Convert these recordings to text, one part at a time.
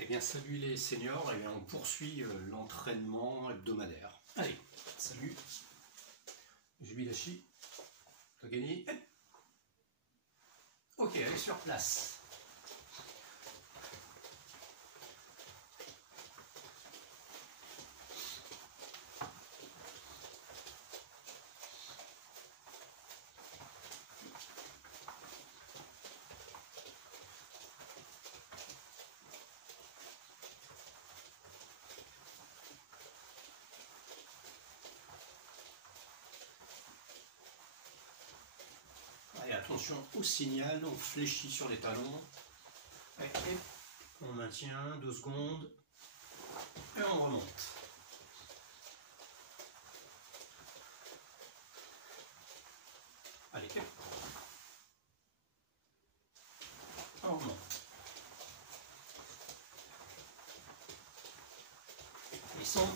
Eh bien salut les seniors, et on poursuit l'entraînement hebdomadaire. Allez, salut. Jubilachi, Togani. Ok, allez sur place. Et attention au signal, on fléchit sur les talons. Et on maintient 2 secondes. Et on remonte. Allez, on remonte. Ils sont.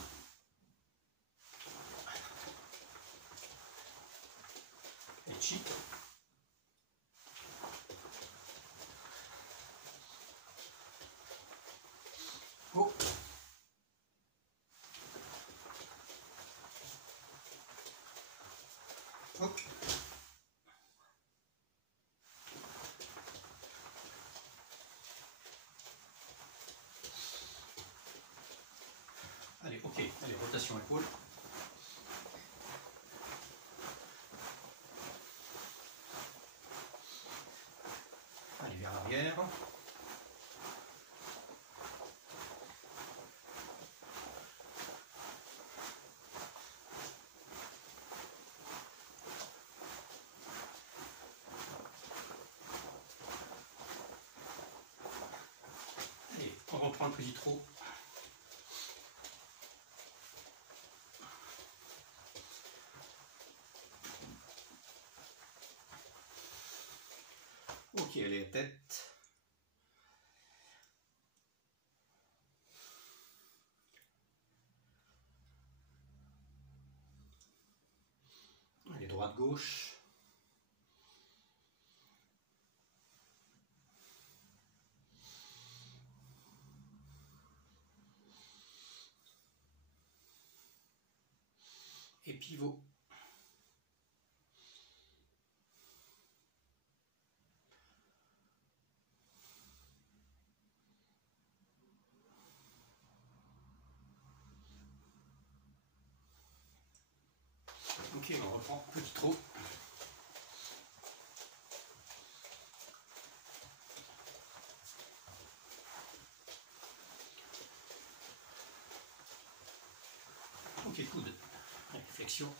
Et cheat. Oh. Hop. Allez, ok, allez, rotation épaule. Allez, vers l'arrière. Allez, on reprend le petit trot. Ok, allez, tête. Allez, droite, gauche. Et pivot. Ok, on reprend petit trot. Ok, coude. Allez, flexion.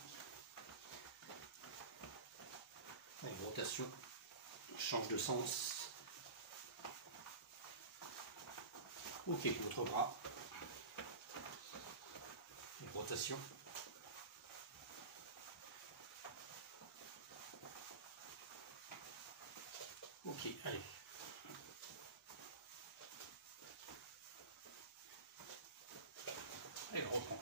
Allez, rotation. Change de sens. Ok, l'autre bras. Et rotation. Ok, allez. Allez, on reprend.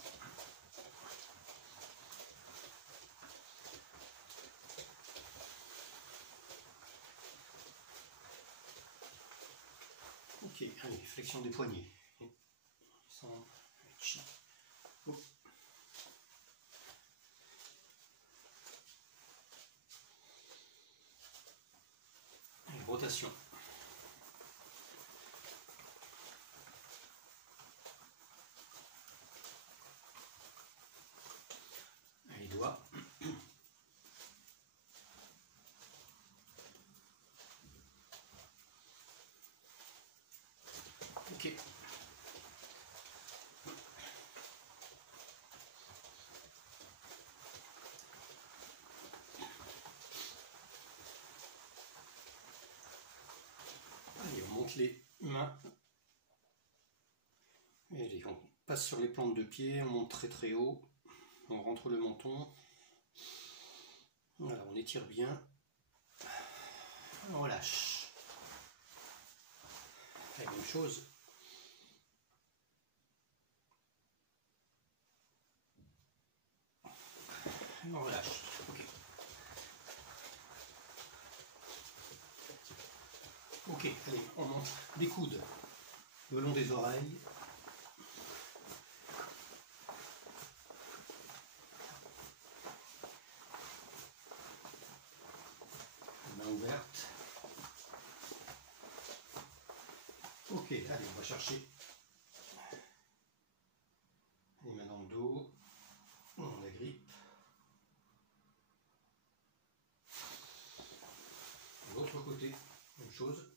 Ok, allez, flexion des poignets. Allez, rotation. Allez, doigts. Ok. Allez, on monte les mains. Allez, on passe sur les plantes de pied, on monte très très haut. On rentre le menton. Voilà, on étire bien. On relâche. La même chose. On relâche. Ok. Ok, allez, on monte les coudes. le long des oreilles. Main ouverte. Ok, allez, on va chercher les mains dans le dos. On agrippe. De l'autre côté, même chose.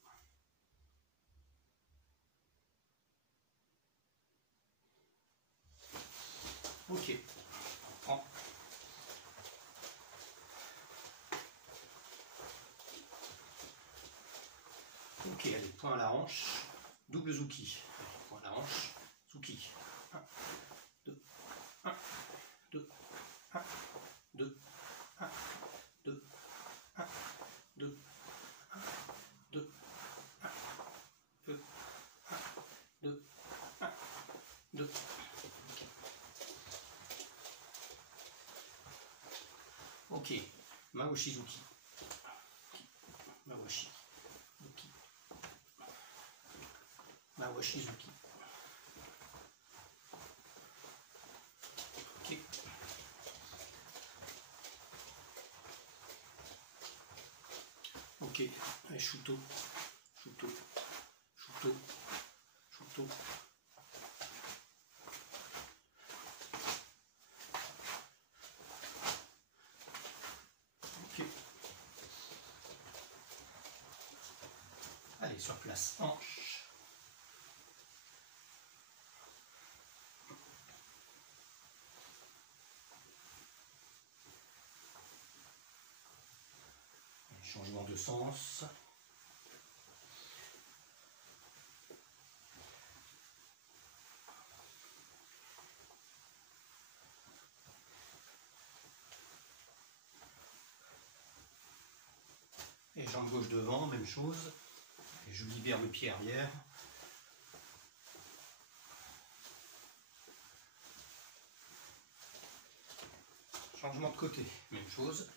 Ok, on prend. Ok, allez, point à la hanche, double zuki. Allez, point à la hanche, zuki. 1, 2, 1, 2, 1, 2, 1, 2, 1, 2, 1, 2, 1, 2, 1, 2, 1, 2. Ok, Mawashi Zuki. Mawashi Zuki. Mawashi Zuki. Ok. Ok, allez, shuto, shuto, shuto, shuto. Ok. Allez, sur place, hanche. Changement de sens. Et jambe gauche devant, même chose. Et je libère le pied arrière. Changement de côté, même chose.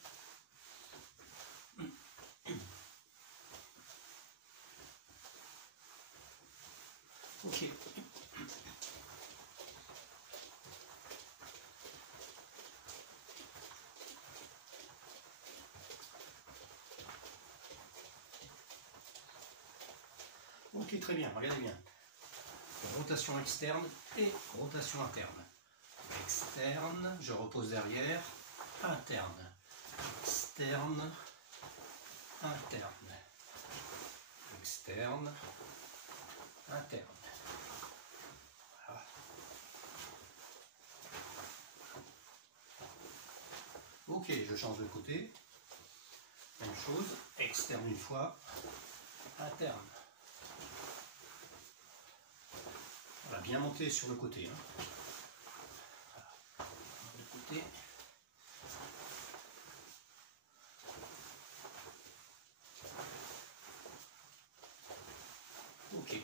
Ok. Ok, très bien, regardez bien. Rotation externe et rotation interne. Externe, je repose derrière. Interne. Externe. Interne. Externe. Interne. Voilà. Ok, je change de côté. Même chose. Externe une fois. Interne. On va bien monter sur le côté. Hein. Voilà. Le côté. Ok.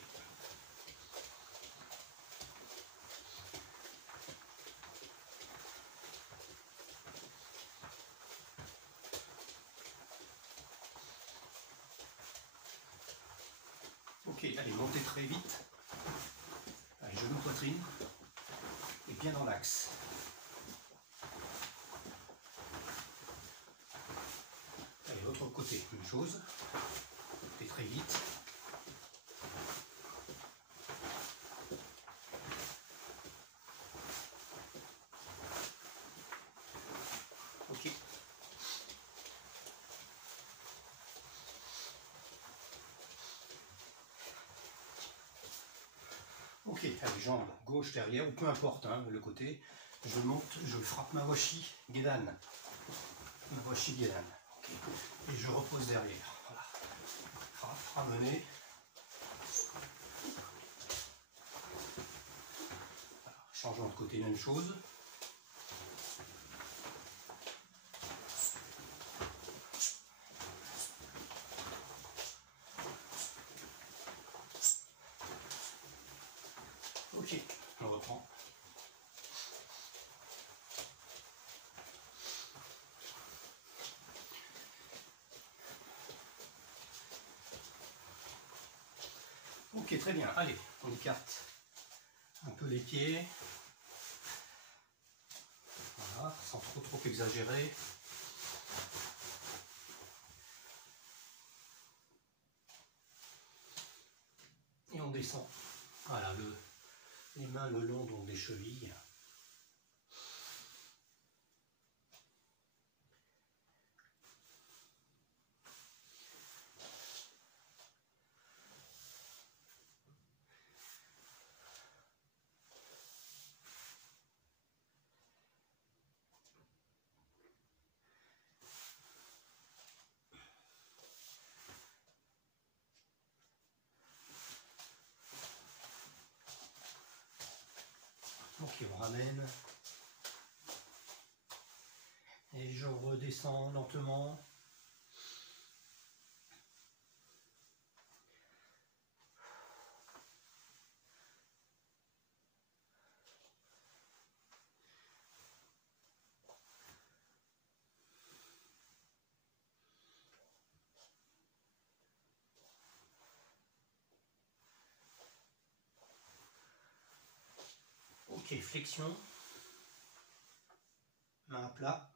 Ok, allez, montez très vite. Allez, genou, poitrine. Et bien dans l'axe. Allez, l'autre côté, même chose. Montez très vite. Ok. Ok, allez, jambe gauche derrière, ou peu importe hein, le côté. Je monte, je frappe Mawashi Gedan. Mawashi Gedan. Okay. Et je repose derrière. Voilà. Frappe, ramener. Voilà. Changeant de côté, même chose. Ok, on reprend. Ok, très très bien. Allez, on écarte un peu les pieds. Voilà, sans trop exagérer. Et on descend. Voilà, les mains le long donc des chevilles. Ok, on ramène. Et je redescends lentement. Ok, flexion. Main à plat.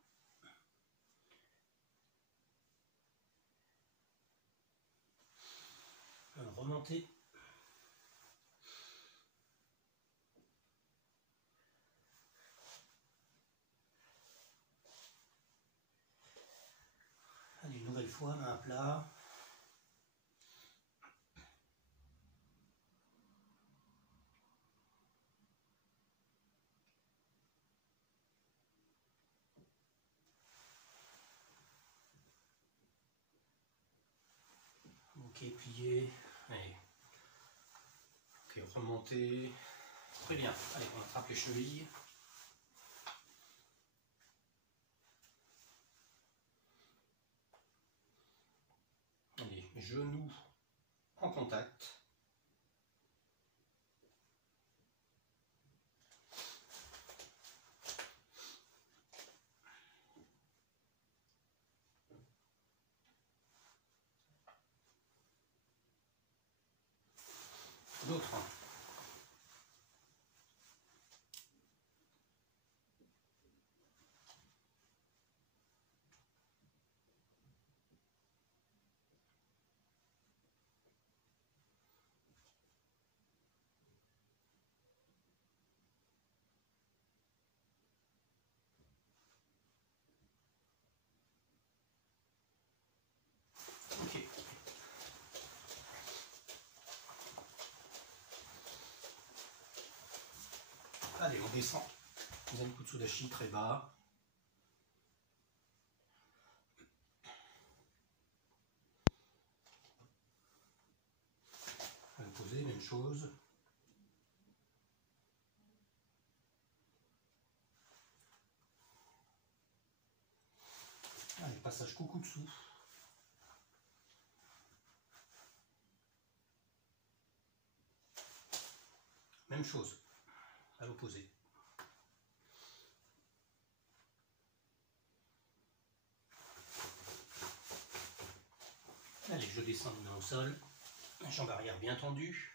Remonter. Allez, une nouvelle fois, main à plat. Ok, plié. Allez. Ok, remonter. Très bien. Allez, on attrape les chevilles. Allez, genoux en contact. D'autres. Ok. Allez, on descend. Deuxième coup de Sudachi très bas. On va poser, même chose. Allez, passage coucou dessous. Même chose, à l'opposé. Allez, je descends les mains au sol. Jambe arrière bien tendue.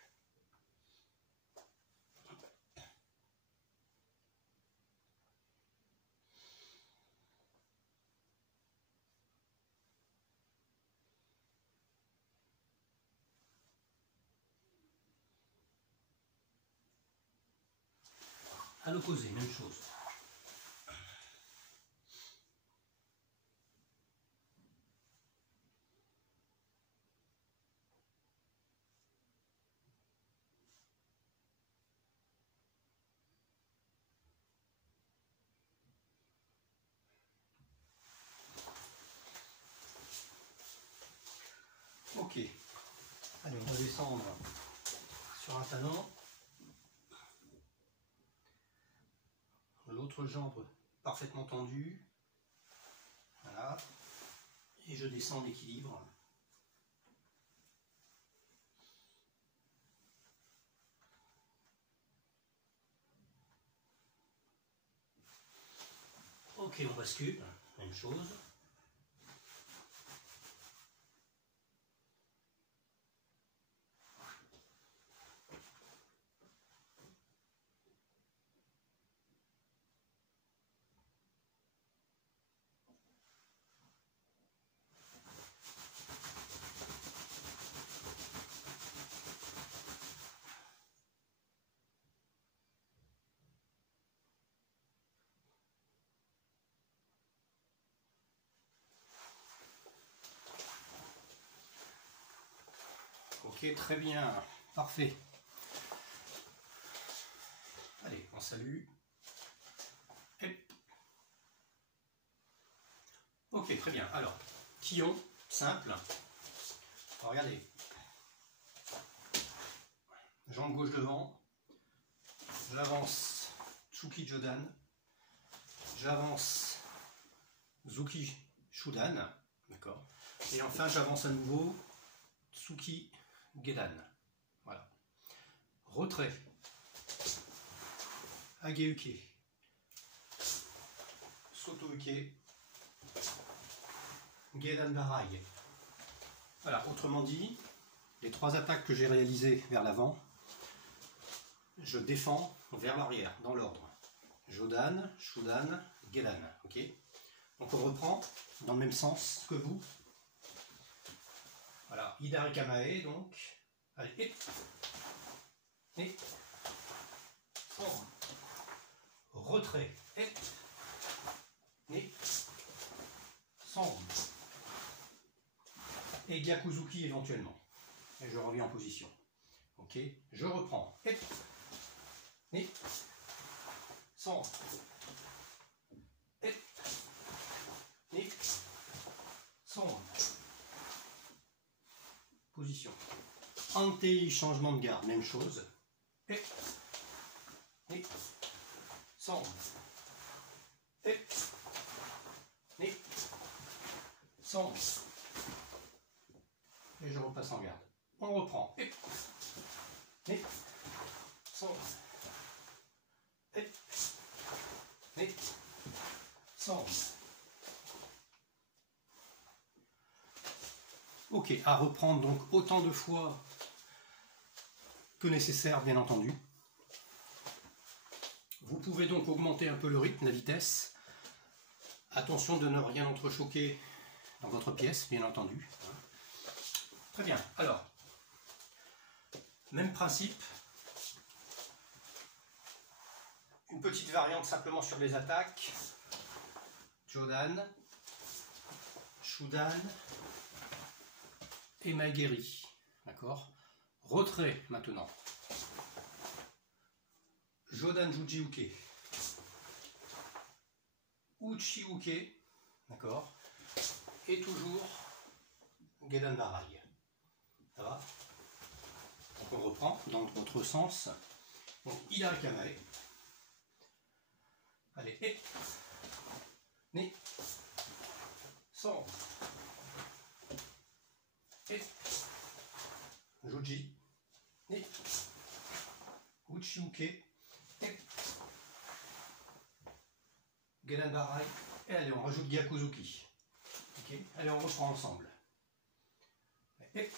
À l'opposé, même chose. Ok. Allez, on va descendre sur un talon. L'autre jambe parfaitement tendue. Voilà. Et je descends d'équilibre. Ok, on bascule. Même chose. Ok, très bien, parfait. Allez, on salue. Ok, très bien. Alors, Kion, simple. Alors, regardez. Jambe gauche devant. J'avance Tsuki Jodan. J'avance Zuki Shudan. D'accord. Et enfin, j'avance à nouveau Tsuki Gedan. Voilà. Retrait. Ageuke. Sotouke. Gedan Barai. Voilà, autrement dit, les trois attaques que j'ai réalisées vers l'avant, je défends vers l'arrière, dans l'ordre. Jodan, Shudan, Gedan. Ok. Donc on reprend dans le même sens que vous. Voilà, Hidari Kamae, donc. Allez, et fort. Retrait, et sombre. Et Gyakuzuki éventuellement. Et je reviens en position. Ok, je reprends. Et sombre. Et sombre. Position. Antei, changement de garde, même chose. Et sombre. Et sombre. Et je repasse en garde. On reprend. Et sombre. Et sombre. Ok, à reprendre donc autant de fois que nécessaire, bien entendu. Vous pouvez donc augmenter un peu le rythme, la vitesse. Attention de ne rien entrechoquer dans votre pièce, bien entendu. Très bien. Alors, même principe. Une petite variante simplement sur les attaques. Jodan, Shudan et Maegeri. D'accord. Retrait maintenant. Jodan Jujiuke. Uchiuke. D'accord. Et toujours Gedan Barai. Ça va? Donc on reprend dans votre sens. Donc Hidari Kamae. Allez, et sombre. Et Juji. Et Uchiuke. Et Gedan Barai. Et allez, on rajoute Gyakuzuki. Ok. Allez, on reprend ensemble. Et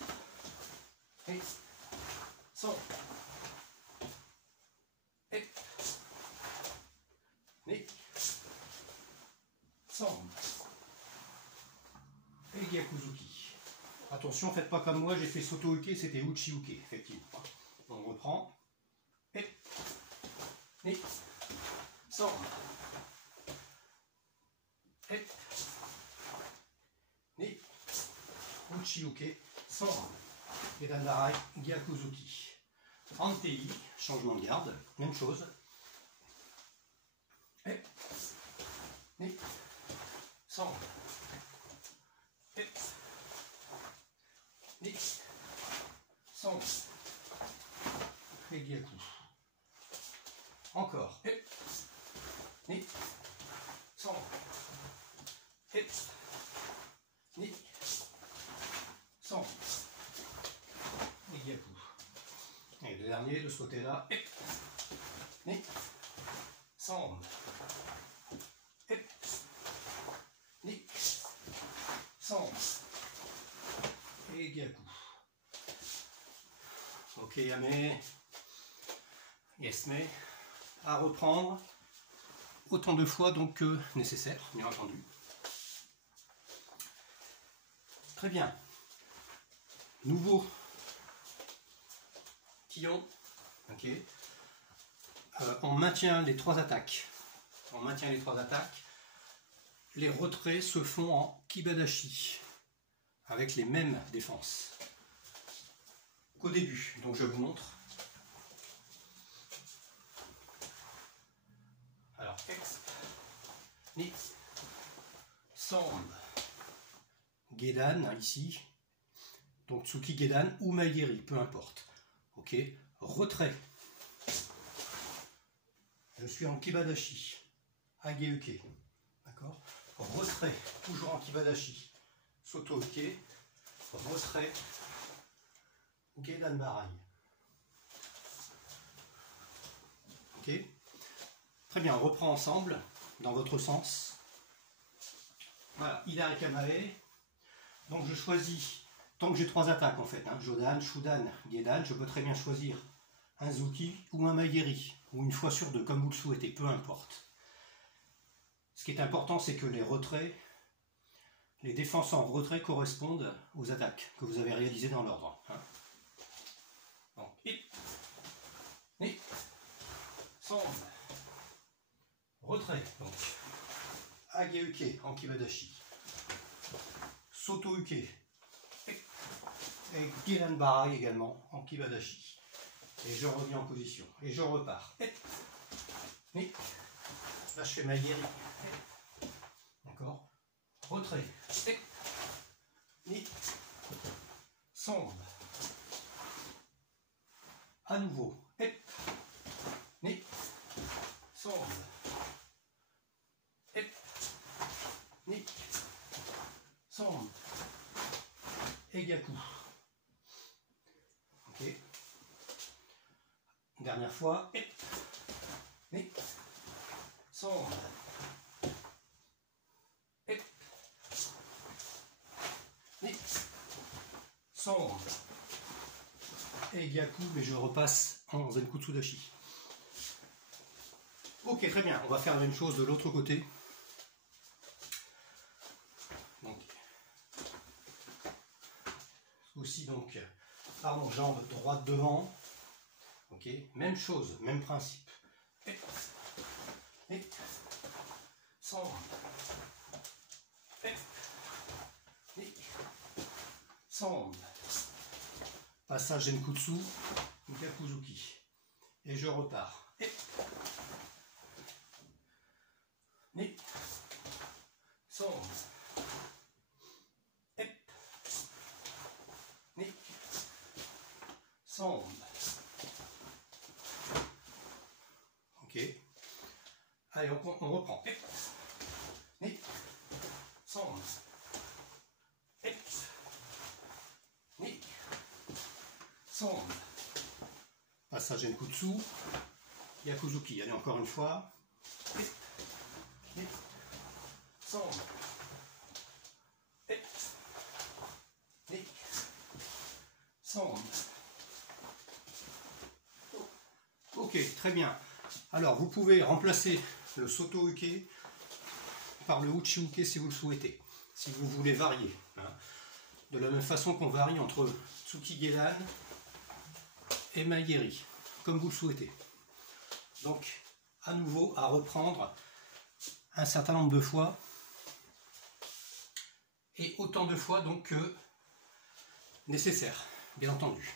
sombre. Et sombre. Et Gyakuzuki. Attention, faites pas comme moi, j'ai fait Sotouke, c'était Uchiuke, effectivement. On reprend. Et sombre. Et Uchiuke, sombre. Gedan Barai, Gyakuzuki. Antei, changement de garde, même chose. Et sombre. Et sombre. Et Gyaku. Encore. Et sombre. Et sombre. Et Gyaku. Et le dernier de ce côté-là. Et sombre. Et sombre. Et Gyaku. Ok, Yame. Yesme. À reprendre autant de fois donc que nécessaire, bien entendu. Très bien. Nouveau Kion. Ok. On maintient les trois attaques. On maintient les trois attaques. Les retraits se font en Kibadashi avec les mêmes défenses. qu'au début. Donc je vous montre. Alors, ex, ni, sambe, gedan, ici. Donc tsuki gedan ou maigiri, peu importe. Ok, retrait. Je suis en kibadashi. Ageuke. D'accord. Retrait, toujours en kibadashi. Soto uke. Retrait. Gedan barai. Ok. Très bien, on reprend ensemble, dans votre sens. Voilà, Hidari Kamae. Donc je choisis, tant que j'ai 3 attaques en fait, hein, Jodan, Shudan, Gedan, je peux très bien choisir un Zuki ou un Maigiri, ou une fois sur 2, comme vous le souhaitez, peu importe. Ce qui est important, c'est que les retraits, les défenses en retrait correspondent aux attaques que vous avez réalisées dans l'ordre. Hein. Donc, hip, sambe, retrait, donc, Ageuke en Kibadashi, Soto Uke, et Gedan Barai également en Kibadashi. Et je reviens en position, et je repars. Là je fais ma guérie. D'accord. Retrait. Ni. Sambe. À nouveau. Ni. Sambe. Ni. Sambe. Egaku. Ok. Dernière fois. Ni. Sambe. Ni. Sambe. Egaku, mais je repasse en Zenkutsu Dashi. Ok, très bien. On va faire la même chose de l'autre côté. Donc, aussi donc, pardon, jambe droite devant. Ok, même chose, même principe. Et sambe. Et sambe. Passage Zenkutsu, Gakuzuki. Et je repars. Et sambe. Et sambe. Ok. Allez, on reprend. Et sambe. Et sambe. Passage Zenkutsu, Gakuzuki. Allez, encore une fois. Et sambe. Et sambe. Ok, très bien. Alors, vous pouvez remplacer le Soto Uke par le Uchi Uke si vous le souhaitez, si vous voulez varier. Hein. De la même façon qu'on varie entre Tsuki Gedan et Maigiri, comme vous le souhaitez. Donc, à nouveau, à reprendre un certain nombre de fois, et autant de fois donc que nécessaire, bien entendu.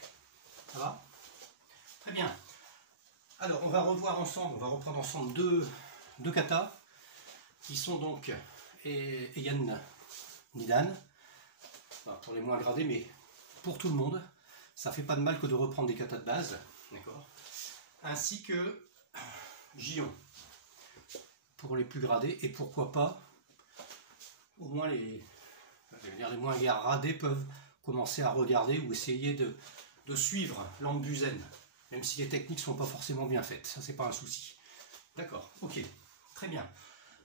Ça va? Très bien. Alors, on va revoir ensemble, on va reprendre ensemble deux katas, qui sont donc Heian Nidan, enfin, pour les moins gradés, mais pour tout le monde, ça fait pas de mal que de reprendre des katas de base, d'accord, ainsi que Gion, pour les plus gradés, et pourquoi pas, au moins les moins gradés peuvent commencer à regarder ou essayer de suivre l'Ambuzen, même si les techniques ne sont pas forcément bien faites, ça c'est pas un souci. D'accord, ok, très bien.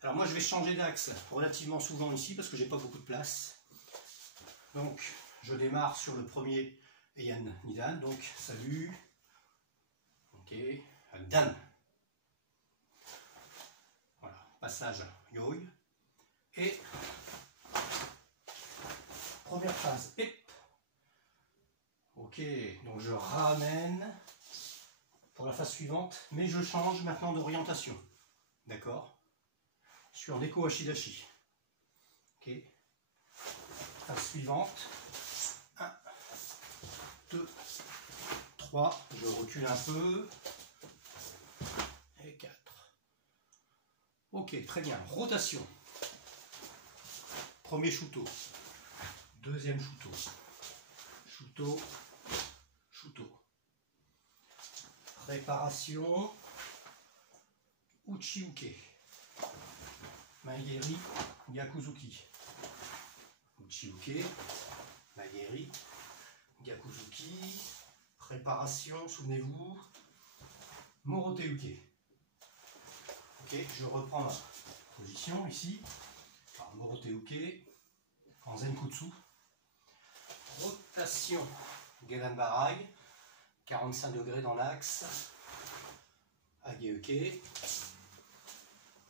Alors moi je vais changer d'axe relativement souvent ici parce que j'ai pas beaucoup de place. Donc je démarre sur le premier Heian Nidan, donc salut, ok, Dan. Voilà, passage Yoi. Et première phase, Hip. Ok, donc je ramène pour la phase suivante, mais je change maintenant d'orientation. D'accord? Je suis en Eko Hashidashi. Ok. Phase suivante. 1, 2, 3, je recule un peu. Et 4. Ok, très bien. Rotation. Premier shuto. Deuxième shuto. Shuto. Shuto. Préparation. Uchi-uke. Maegeri, Gyakuzuki. Uchi-uke. Maegeri, Gyakuzuki. Préparation, souvenez-vous. Morote-uke. Ok, je reprends ma position ici. Alors, Morote-uke en Zenkutsu. Rotation, Gedan Barai. 45 degrés dans l'axe. Age-uke.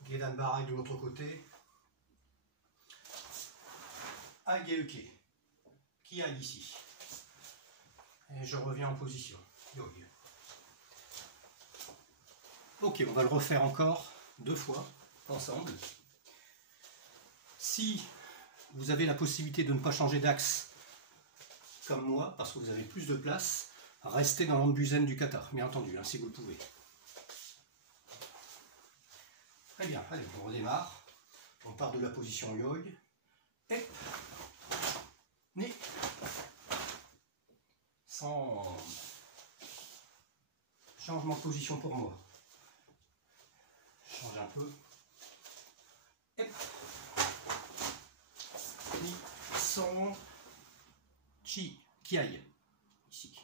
Gedan Barai de l'autre côté. Age-uke. Qui aille ici. Et je reviens en position. Yogi. Ok, on va le refaire encore 2 fois ensemble. Si vous avez la possibilité de ne pas changer d'axe comme moi, parce que vous avez plus de place, restez dans l'ambuzen du kata, bien entendu, hein, si vous le pouvez. Très bien, allez, on redémarre. On part de la position yog. Et ni sans changement de position pour moi. Je change un peu. Et ni sans chi qui aille ici.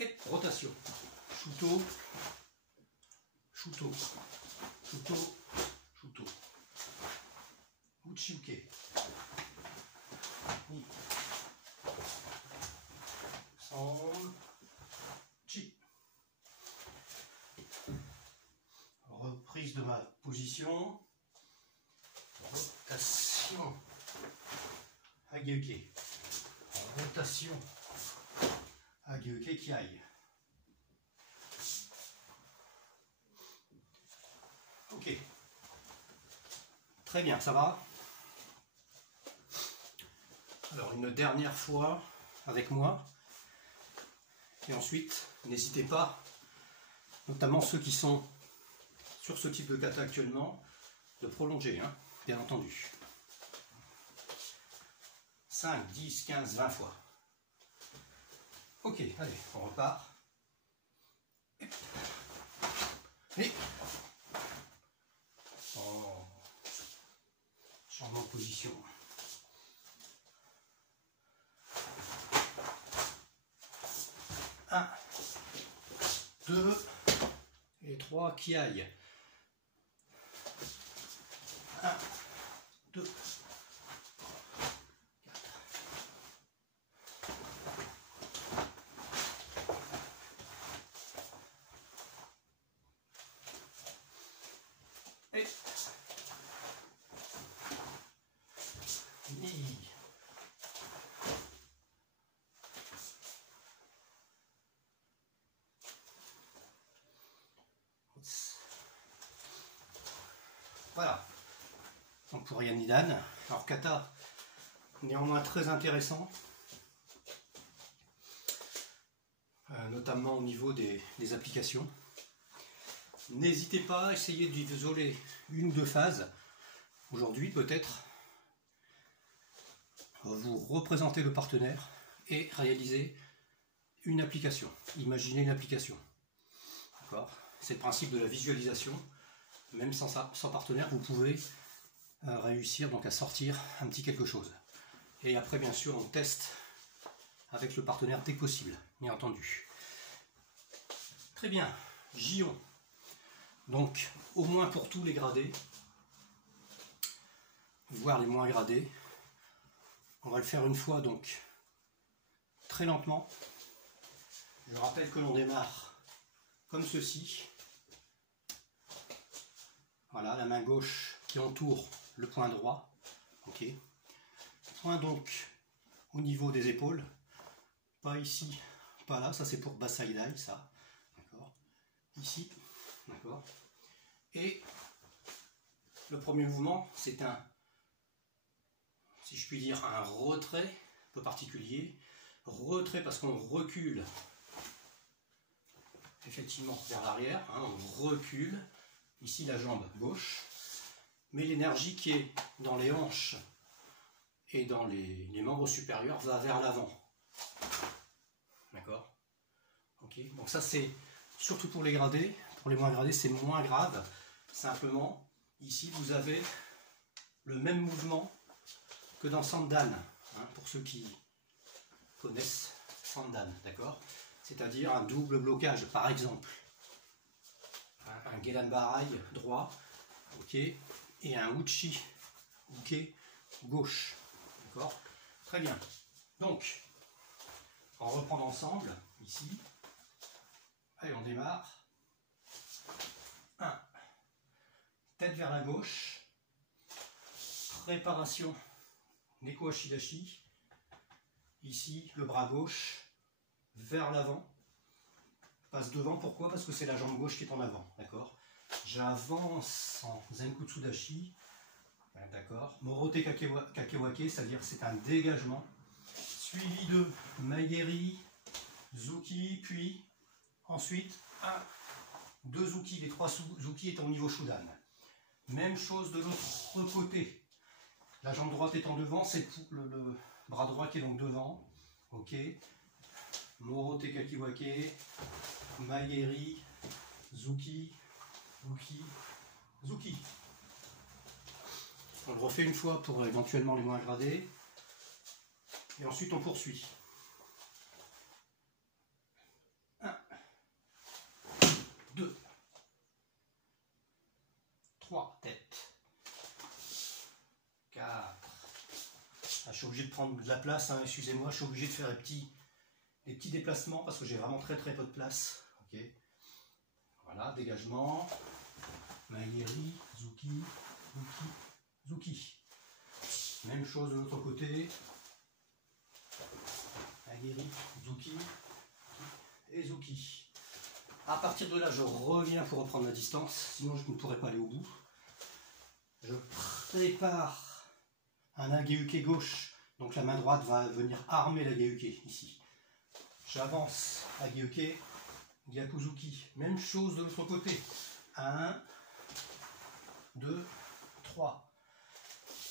Et rotation. Shuto, shuto, shuto, shuto. Uchi-uke. Ni. Sans chi. Reprise de ma position. Rotation. Age-uke. Rotation. Age-uke qui aille. Ok. Très bien, ça va. Alors une dernière fois avec moi. Et ensuite, n'hésitez pas, notamment ceux qui sont sur ce type de kata actuellement, de prolonger, hein, bien entendu. 5, 10, 15, 20 fois. Ok, allez, on repart. Et oh, changement de position. 1, 2 et 3 qui aillent. 1, 2, 4. Et ni. Voilà. Donc pour Yanidan, alors kata néanmoins très intéressant, notamment au niveau des applications. N'hésitez pas à essayer d'isoler une ou 2 phases. Aujourd'hui peut-être, vous représentez le partenaire et réalisez une application. Imaginez une application. D'accord ? C'est le principe de la visualisation. Même sans partenaire, vous pouvez réussir donc à sortir un petit quelque chose. Et après, bien sûr, on teste avec le partenaire dès que possible, bien entendu. Très bien, Gion. Donc, au moins pour tous les gradés, voire les moins gradés. On va le faire une fois, donc, très lentement. Je rappelle que l'on démarre comme ceci. Voilà, la main gauche qui entoure le point droit. Ok. Point donc au niveau des épaules. Pas ici, pas là. Ça c'est pour Basaidai, ça. D'accord. Ici. D'accord. Et le premier mouvement, c'est un, si je puis dire, un retrait un peu particulier. retrait parce qu'on recule effectivement vers l'arrière, hein, on recule, ici la jambe gauche, mais l'énergie qui est dans les hanches et dans les membres supérieurs va vers l'avant. D'accord? Ok, donc ça c'est surtout pour les gradés. Pour les moins gradés, c'est moins grave. Simplement, ici vous avez le même mouvement que dans Sandan, hein, pour ceux qui connaissent Sandan, d'accord? C'est-à-dire un double blocage, par exemple. Un Gedan Barai droit, ok, et un Uchi, ok, gauche. D'accord? Très bien. Donc, on reprend ensemble, ici. Allez, on démarre. 1. Tête vers la gauche. Préparation. Neko Ashidashi. Ici, le bras gauche vers l'avant. Passe devant, pourquoi? Parce que c'est la jambe gauche qui est en avant. D'accord? J'avance en Zenkutsu Dashi. D'accord? Morote Kakewake, c'est-à-dire c'est un dégagement. Suivi de Maigeri, Zuki, puis ensuite 1, 2 Zuki, les 3 Zuki étant au niveau Shudan. Même chose de l'autre côté. La jambe droite étant devant, c'est le bras droit qui est donc devant. Ok. Morote Kakiwake, Maigeri, Zuki, Zuki, Zuki. On le refait une fois pour éventuellement les moins gradés. Et ensuite on poursuit. 1, 2, 3, tête. 4. Ah, je suis obligé de prendre de la place, hein, excusez-moi, je suis obligé de faire des petits déplacements parce que j'ai vraiment très peu de place. Ok. Voilà, dégagement. Maigeri, Zuki, Zuki, Zuki. Même chose de l'autre côté. Maigeri, Zuki et Zuki. À partir de là, je reviens pour reprendre la distance, sinon je ne pourrais pas aller au bout. Je prépare un Ageuke gauche, donc la main droite va venir armer l'Ageuke ici. J'avance, Ageuke, Gyakuzuki. Même chose de l'autre côté. 1, 2, 3.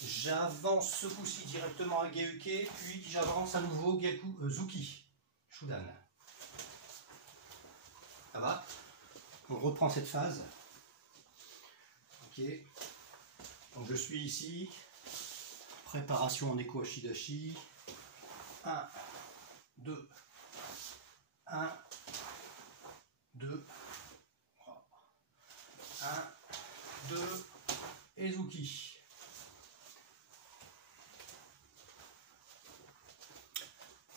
J'avance ce coup-ci directement à Ageuke, puis j'avance à nouveau Zuki, Shudan. Ça va? On reprend cette phase. Ok. Donc je suis ici. Préparation en Neko Ashidashi. 1, 2, 1, 2, 3. 1, 2, et Zuki.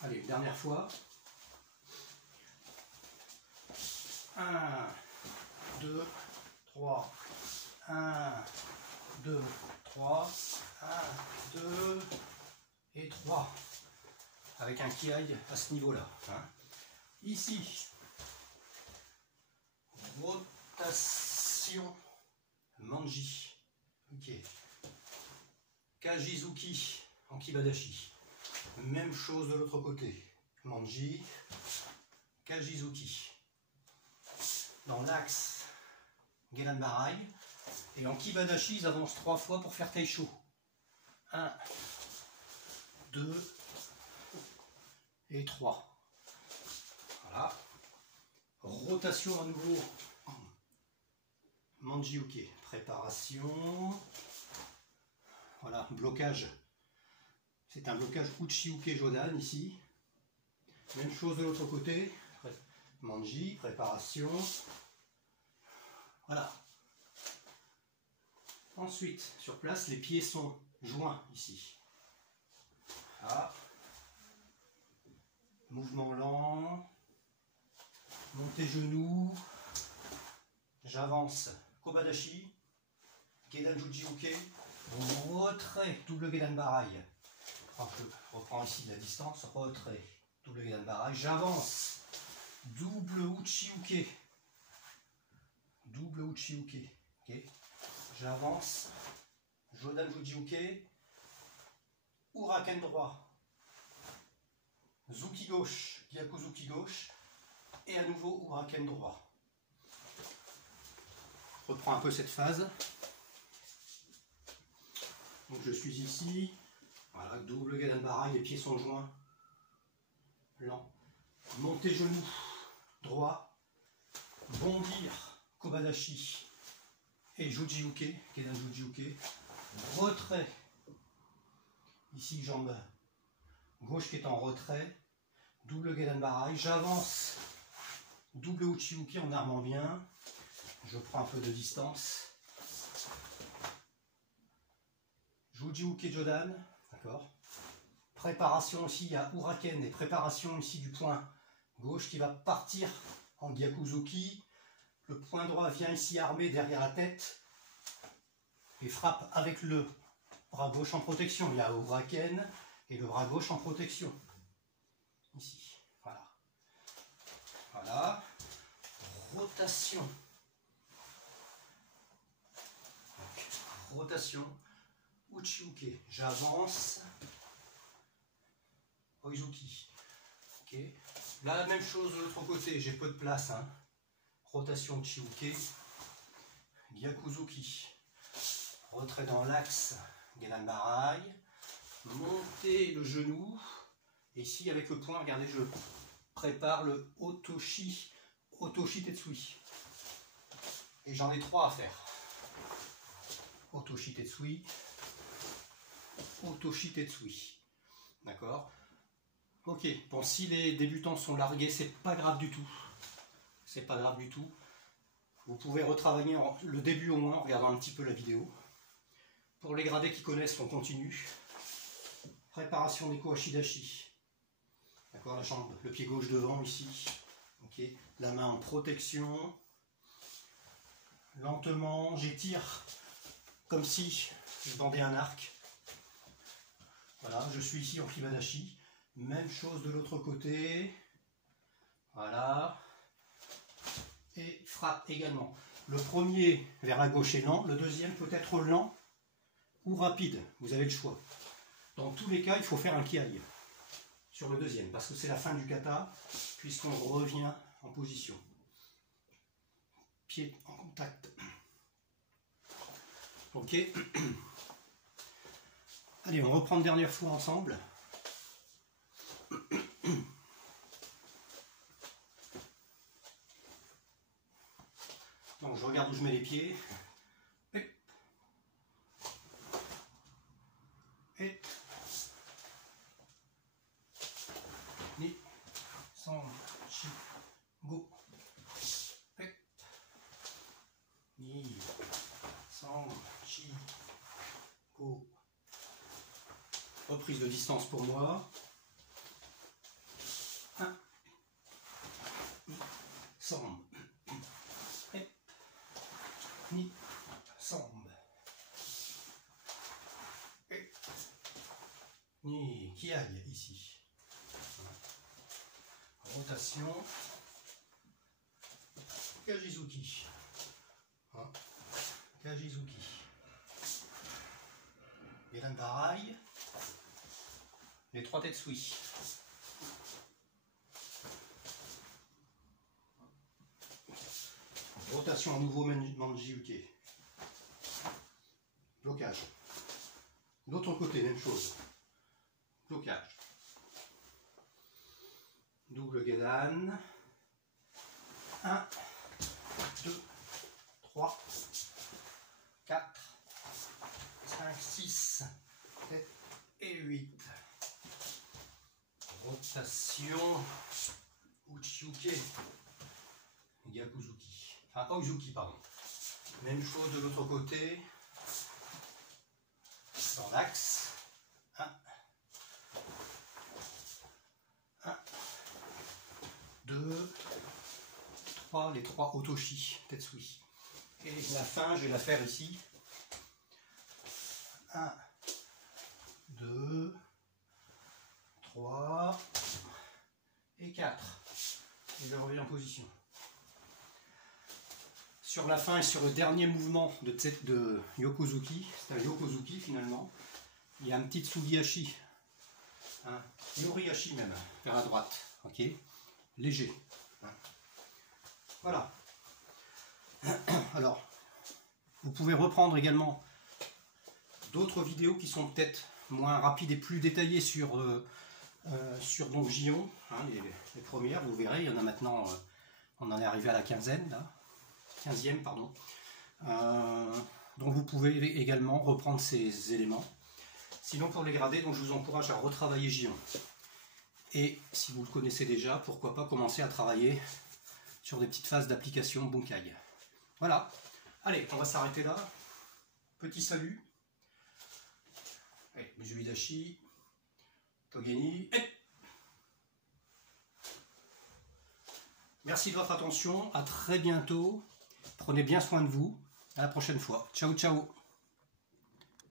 Allez, dernière fois. 1, 2, 3. 1, 2, 3. 1, 2 et 3. Avec un kiai à ce niveau-là. Hein. Ici, rotation Manji. Ok. Kajizuki en Kibadashi. Même chose de l'autre côté. Manji, Kajizuki. Dans l'axe Gedan Barai. Et en Kibadashi, ils avancent 3 fois pour faire Taisho. 1, 2 et 3. Voilà. Rotation à nouveau. Manji-uke. Préparation. Voilà, blocage. C'est un blocage Uchi-uke Jodan ici. Même chose de l'autre côté. Manji, préparation. Voilà. Ensuite, sur place, les pieds sont joints ici. Voilà. Mouvement lent. Montée genoux. J'avance. Kobadashi. Gedan Juji-uke. Retrait. Double Gedan Barai. Je reprends ici la distance. Retrait. Double Gedan Barai. J'avance. Double Uchi-uke. Double Uchi-uke. Okay. J'avance. Jodan Juji-uke. Uraken droit. Zuki gauche, Gyakuzuki gauche, et à nouveau Uraken droit. Je reprends un peu cette phase. Donc je suis ici, voilà, double Gedanbarai, les pieds sont joints, lent. Monter genou, droit, bondir, Kobadashi et Juji-uke, Gedan Juji-uke, retrait, ici jambe gauche qui est en retrait, double Gedanbarai, j'avance, double Uchi-uke en armant bien, je prends un peu de distance, Juji-uke Jodan, d'accord. Préparation aussi, il y a Uraken et préparation ici du point gauche qui va partir en Gyakuzuki. Le point droit vient ici armé derrière la tête et frappe avec le bras gauche en protection. Il y a Uraken et le bras gauche en protection. Ici, voilà. Voilà. Rotation. Donc, rotation. Uchi-uke. J'avance. Oizuki. Ok. Là, la même chose de l'autre côté, j'ai peu de place. Hein. Rotation Uchi-uke. Gyakuzuki. Retrait dans l'axe. Gedanbarai. Monter le genou. Et ici, avec le point, regardez, je prépare le Otoshi. Otoshi Tetsui. Et j'en ai 3 à faire. Otoshi Tetsui. Otoshi Tetsui. D'accord. Ok, bon, si les débutants sont largués, c'est pas grave du tout. C'est pas grave du tout. Vous pouvez retravailler le début au moins en regardant un petit peu la vidéo. Pour les gradés qui connaissent, on continue. Préparation des Koashidashi. D'accord, la jambe, le pied gauche devant ici. Ok, la main en protection. Lentement, j'étire comme si je bandais un arc. Voilà, je suis ici en Hibadashi. Même chose de l'autre côté. Voilà. Et frappe également. Le premier vers la gauche est lent, le deuxième peut être lent ou rapide. Vous avez le choix. Dans tous les cas, il faut faire un kiai sur le deuxième, parce que c'est la fin du kata, puisqu'on revient en position. Pied en contact. Ok. Allez, on reprend une dernière fois ensemble. Donc je regarde où je mets les pieds. Et ni san chi go. Ni san chi go. Reprise de distance pour moi. 1 san ni sambe et ni kiai ici. Rotation. Kajizuki. Kajizuki. Gedanbarai. Les 3 Tetsui. Rotation à nouveau Manji-uke. Blocage. L'autre côté, même chose. Blocage. Double Gedan. 1, 2, 3, 4, 5, 6, 7 et 8. Rotation. Uchi-uke. Gyakuzuki. Enfin, Oizuki, pardon. Même chose de l'autre côté. Dans l'axe. 1, 2, 3, les 3 Otoshi, Tetsui. Et la fin, je vais la faire ici. 1, 2, 3 et 4. Et je reviens en position. Sur la fin et sur le dernier mouvement de Yokozuki, c'est un Yokozuki finalement, il y a un petit Tsugihashi. hein, Yorihashi même, vers la droite, ok, léger. Hein. Voilà. Alors, vous pouvez reprendre également d'autres vidéos qui sont peut-être moins rapides et plus détaillées sur donc Gion, hein, les premières, vous verrez, il y en a maintenant, on en est arrivé à la quinzaine, là, 15e, pardon. Donc vous pouvez également reprendre ces éléments. Sinon pour les gradés, donc je vous encourage à retravailler Gion. Et si vous le connaissez déjà, pourquoi pas commencer à travailler sur des petites phases d'application Bunkai. Voilà. Allez, on va s'arrêter là. Petit salut. Allez, Mizuhidashi, Togeni. Merci de votre attention. À très bientôt. Prenez bien soin de vous. À la prochaine fois. Ciao, ciao.